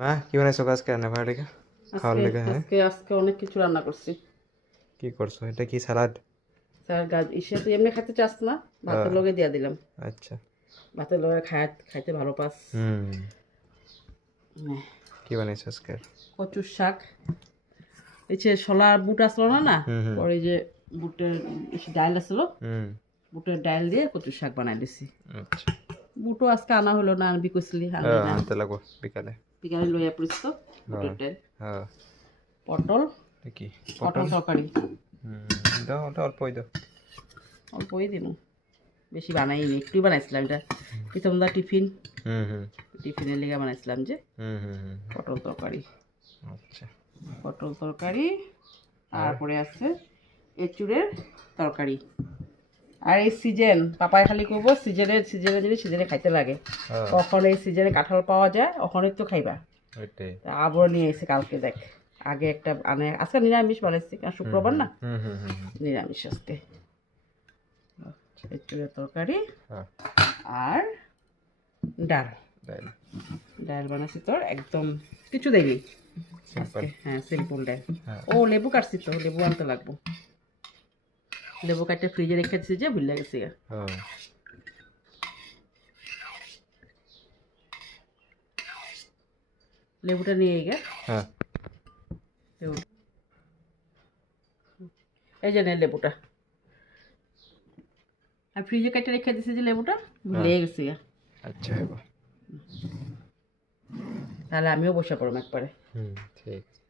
মা কি বানাইছো আজকে রান্না বাড়া লেগে খাওয়ার লেগে? হ্যাঁ, আজকে অনেক কিছু রান্না করছি। কি করছো? এটা কি সালাদ? স্যার গাছ ইসে তুই এমনি খাইতে চাস না, ভাতের লগে দিয়া দিলাম। আচ্ছা। ভাতের লগে খাইতে ভালো পাস। হুম, নে, কি বানাইছো আজকে? কচুর শাক, এই যে শোলা বুট আসলো না না, হুম হুম পরে এই যে বুটের ডাল আসলো, হুম। বুটের ডাল দিয়ে কচুর শাক বানাই দিছি। আচ্ছা। বুটও আজকে আনা হলো না, আনবি কইছিলি আনলি না। আনতে লাগবো বিকালে। বিকালে লইয়া পড়িস তো বুটের হ্যাঁ ডাল। হ্যাঁ। পটল, এটা কি পটল পটল? তরকারি হুম, দাও ওটা অল্পই দাও। অল্পই দিন, বেশি বানাইনি, একটুই বানাইছিলাম। এটা প্রথমদা হুম হুম টিফিনের লেগে বানাইছিলাম যে হুম হুম হুম। পটল তরকারি। আচ্ছা। পটল তরকারি, আর তারপরে আছে এঁচুড়ের তরকারি। আর এই সিজন পাপায় খালি করবো, সিজনের জিনিস সিজনে খাইতে লাগে। হ্যাঁ কখন এই সিজনে কাঁঠাল পাওয়া যায় ওখানে তো খাইবা। ওইটাই। তা আবার নিয়ে এসে কালকে দেখ, আগে একটা আনে, আজকে নিরামিষ বানাইছি কারণ হুম শুক্রবার হুম না, হুম হুম হুম হুম। নিরামিষ আজকে। এঁচুড়ের তরকারি হ্যাঁ, আর ডাল, ডাল ডাল বানাচ্ছি তোর একদম কিছু দেয়নি সিম্পল। আজকে। হ্যাঁ, সিম্পল ডাল। হ্যাঁ। ও লেবু কাটছি তো, লেবু আনতে লাগবো। লেবু কাটতে ফ্রিজে রেখে দিচ্ছি যে ভুলে গেছি। হ্যাঁ। লেবুটা নিয়ে গে। হ্যাঁ। এই যে নে লেবুটা, আর ফ্রিজে কেটে রেখে দিছি যে লেবুটা ভুলে গেছি। আচ্ছা এবার। তাহলে আমিও বসে পড়লাম একবারে। হুম, ঠিক আছে।